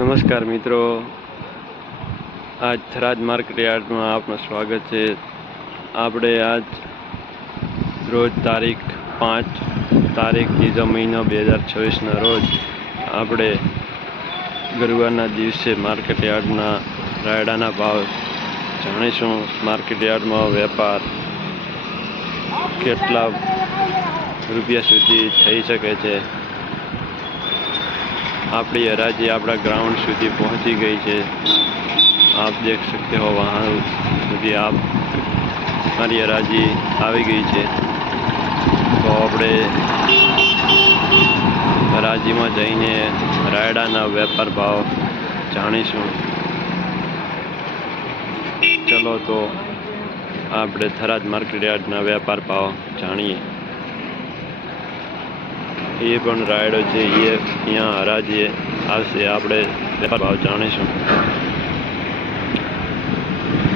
નમસ્કાર મિત્રો, આજ થરાદ માર્કેટ યાર્ડમાં આપનું સ્વાગત છે। આપણે આજ રોજ તારીખ 5 મહિનો 2026ના રોજ આપણે ગુરુવારના દિવસે માર્કેટ યાર્ડના રાયડાના ભાવ જાણીશું। માર્કેટ યાર્ડમાં વેપાર કેટલા રૂપિયા સુધી થઈ શકે છે। આપણી हराजी अपना ग्राउंड सुधी पहुंची गई है। आप देख सकते हो वहाँ सुधी आप हमारी हराजी આવી ગઈ છે। તો આપણે હરાજીમાં જઈને રાયડાના વેપાર ભાવ જાણીશું। ચલો તો આપણે થરાદ માર્કેટ યાર્ડના વેપાર ભાવ જાણીએ। ये पण रायडो है, ये यहाँ हराजी आवशे, आपणे वेपार भाव जाणीशुं।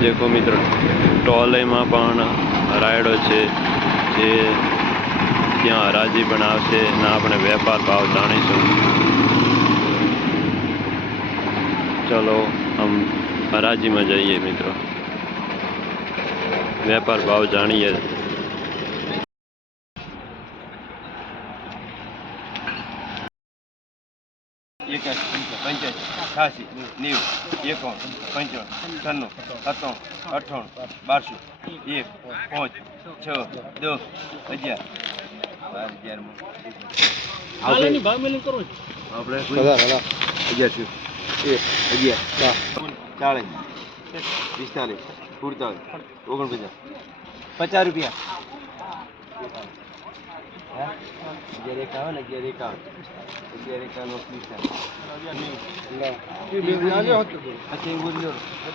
देखो मित्रों, टोले में पण रायडो है, जे त्यां हराजी पण आवशे ने आपणे वेपार भाव जाणीशुं। चलो हम हराजी में जाइए मित्रों, वेपार भाव जाणीए। एकासी 85 88 90 51 55 96 97 98 1200 1 5 6 10 11 12 ભાવ મેલિંગ કરો આપણે 11 11 40 45 47 49 50 रुपया 11 खबर थी बोलिया 12